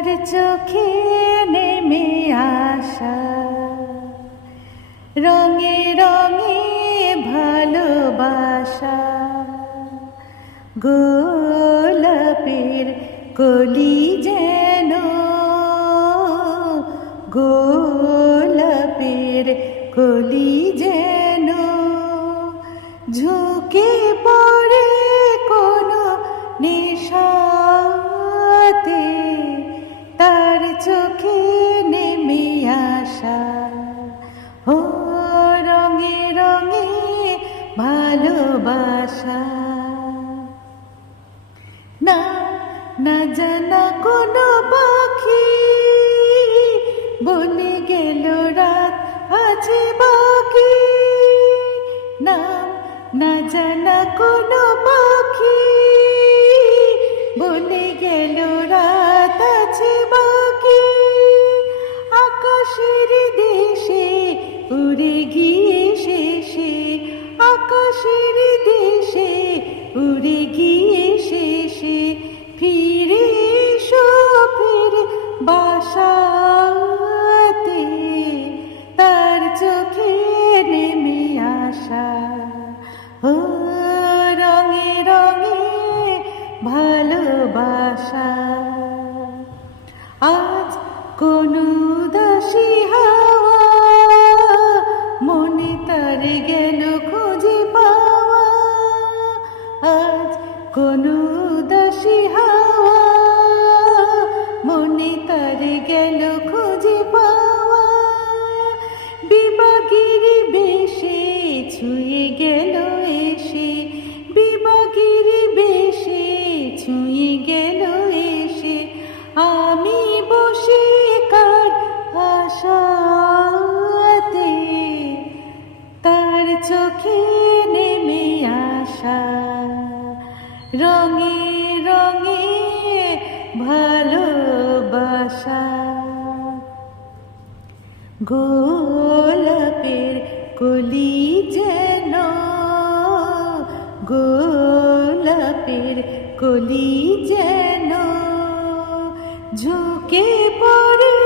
তার চোখে নেমে আসা রঙে রঙে ভালোবাসা, গোলাপের কলি যেন, গোলাপের কলি যেন ঝুঁকে পড়ে কোনো নেশাতে, তার চোখে নেমে আসা ও রঙে রঙে ভালোবাসা। না না জানা কোনো পাখি বলে গেল রাত আছে বাকি, নাম না জানা কোনো পাখি বলে গেল রাত আছে বাকি, আকাশের দেশে উড়ে গিয়ে শেষে, আকাশের দেশে উড়ে গিয়ে শেষে ফিরে এসো ফের বাসাতে, তার চোখে নেমে আসা ও রঙে রঙে ভালোবাসা। আজ কোন উদাসী হাওয়া মনে তার গেল খুঁজে পাওয়া, আজ কোন উদাসী হাওয়া মনে তার গেল খুঁজে পাওয়া, বিবাগের বেশে ছুঁয়ে গেল এসে, বিবাগের বেশে ছুঁয়ে গেল এসে, আমি বসে কার আশাতে, তার চোখে নেমে আসা রঙে রঙে ভালোবাসা, গোলাপের কলি যেন, গোলাপের কলি যেন ঝুঁকে পড়ে